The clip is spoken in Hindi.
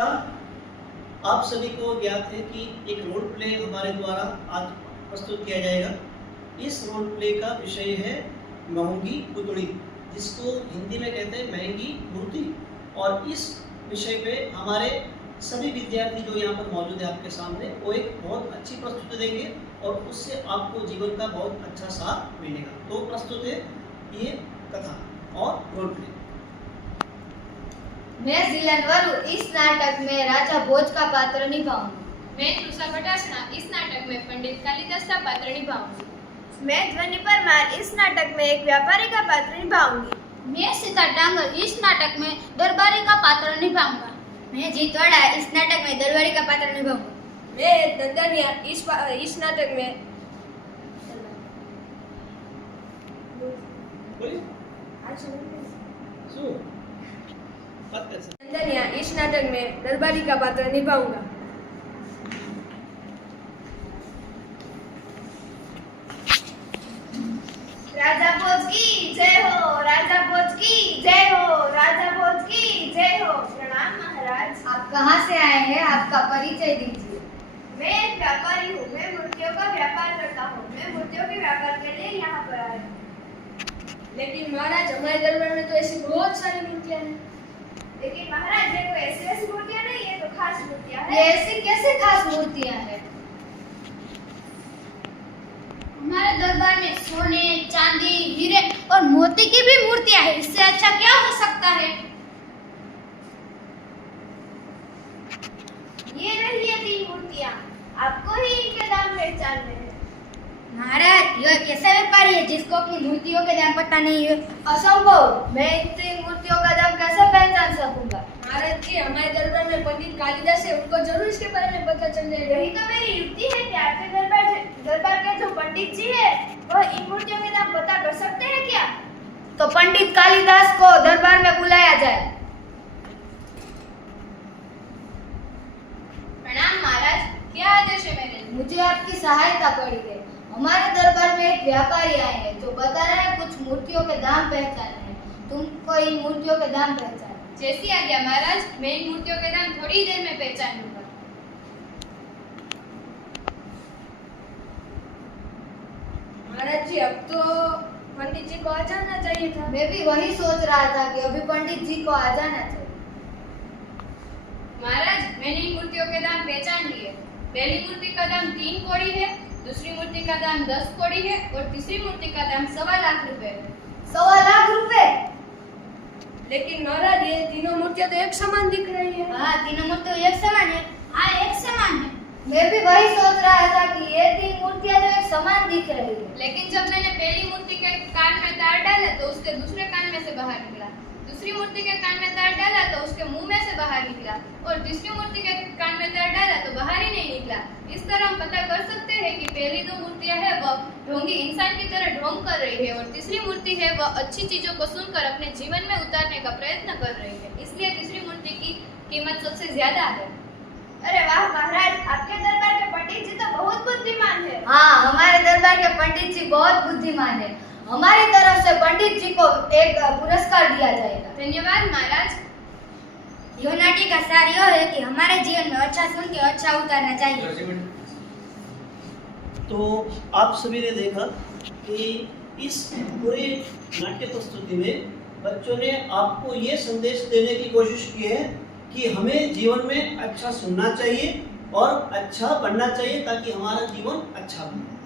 नमस्कार। आप सभी को ज्ञात है कि एक रोल प्ले हमारे द्वारा आज प्रस्तुत किया जाएगा। इस रोल प्ले का विषय है महंगी पुतड़ी, जिसको हिंदी में कहते हैं महंगी मूर्ति। और इस विषय पे हमारे सभी विद्यार्थी जो यहाँ पर मौजूद है आपके सामने, वो एक बहुत अच्छी प्रस्तुति देंगे और उससे आपको जीवन का बहुत अच्छा साथ मिलेगा। तो प्रस्तुत है ये कथा और रोल प्ले। मैं जिलन वरु इस नाटक में राजा भोज का पात्र निभाऊंगी। मैं तृषा भटासना इस नाटक में पंडित कालिदास का पात्र निभाऊंगी। मैं ध्वनि परमार इस नाटक में एक व्यापारी का पात्र निभाऊंगी। मैं सीता डांगर इस नाटक में दरबारी का पात्र निभाऊंगा। मैं जीतवाड़ा इस नाटक में दरबारी का पात्र निभाऊंगा। मैं दंदनिया इस नाटक में दंदनिया इस नाटक में दरबारी का पात्र निभाऊंगा। राजा भोज की जय हो, राजा भोज की जय हो, राजा भोज की जय हो। प्रणाम महाराज। आप कहाँ से आए हैं? आपका परिचय दीजिए। मैं एक व्यापारी हूँ। मैं मूर्तियों का व्यापार करता हूँ। मैं मूर्तियों के व्यापार के लिए यहाँ पर आया हूँ। लेकिन महाराज, हमारे दरबार में तो ऐसी बहुत सारी मूर्तियाँ हैं। लेकिन महाराज, ये कोई ऐसी वैसी मूर्तियाँ नहीं है, तो खास मूर्तियाँ ये हैं। ऐसी कैसे खास मूर्तियाँ हैं? हमारे दरबार में सोने, चांदी, हीरे और मोती की भी मूर्तियां हैं। इससे अच्छा क्या हो सकता है? ये रही है 3 मूर्तियाँ। आपको ही इनके दाम पहचानने हैं। महाराज, यह कैसा व्यापारी है जिसको अपनी मूर्तियों के दाम पता नहीं है? असंभव। मैं इन 3 मूर्तियों का दाम कैसे पहचान सकूंगा? महाराज जी, हमारे दरबार में पंडित कालिदास है, उनको जरूर इसके बारे में पता चल जाएगा। यही तो मेरी युक्ति है कि आपके दरबार के जो पंडित जी है, वह इन मूर्तियों के दाम पता कर सकते हैं क्या? तो पंडित कालिदास को दरबार में बुलाया जाए। प्रणाम महाराज, क्या आदेश है मेरे? मुझे आपकी सहायता पड़ी है। हमारे दरबार में एक व्यापारी आए हैं जो बता रहे हैं कुछ मूर्तियों के दाम पहचानने हैं। तुमको इन मूर्तियों के दाम पहचान। जैसी आज्ञा महाराज, मैं इन मूर्तियों के दाम थोड़ी देर में पहचान लूंगा। महाराज जी, अब तो पंडित जी को आ जाना चाहिए था। मैं भी वही सोच रहा था कि अभी पंडित जी को आ जाना चाहिए। महाराज, मैंने इन मूर्तियों के दाम पहचान लिए। पहली मूर्ति का दाम 3 कौड़ी है, दूसरी मूर्ति का दाम 10 कौड़ी है और तीसरी मूर्ति का दाम 1.25 लाख रुपए है। 1.25 लाख रुपए? लेकिन महाराज, ये तीनों मूर्तियां तो एक समान दिख रही है। हाँ, तीनों मूर्ति एक समान है। हाँ, एक समान है। मैं भी वही सोच रहा था कि ये 3 मूर्तियां तो एक समान दिख रही है। लेकिन जब मैंने पहली मूर्ति के कान में तार डाला तो उसके दूसरे कान में से बाहर निकला। दूसरी मूर्ति के कान में तार डाला तो उसके मुंह में से बाहर निकला और तीसरी मूर्ति के कान में तार डाला तो बाहर ही नहीं निकला। इस तरह हम पता कर सकते हैं कि पहली 2 मूर्तियां है वह ढोंगी इंसान की तरह ढोंग कर रही है और तीसरी मूर्ति है वह अच्छी चीजों को सुनकर अपने जीवन में उतारने का प्रयत्न कर रही है। इसलिए तीसरी मूर्ति की कीमत सबसे ज्यादा है। अरे वाह महाराज, आपके दरबार के पंडित जी तो बहुत बुद्धिमान है। हाँ, हमारे दरबार के पंडित जी बहुत बुद्धिमान है। हमारी तरफ से पंडित जी को एक पुरस्कार दिया जाएगा। धन्यवाद महाराज। यह नाट्य का सार यह है कि हमारे जीवन में अच्छा सुन के अच्छा उतारना चाहिए। तो आप सभी ने देखा कि इस पूरे नाट्य प्रस्तुति में बच्चों ने आपको ये संदेश देने की कोशिश की है कि हमें जीवन में अच्छा सुनना चाहिए और अच्छा बनना चाहिए ताकि हमारा जीवन अच्छा बने।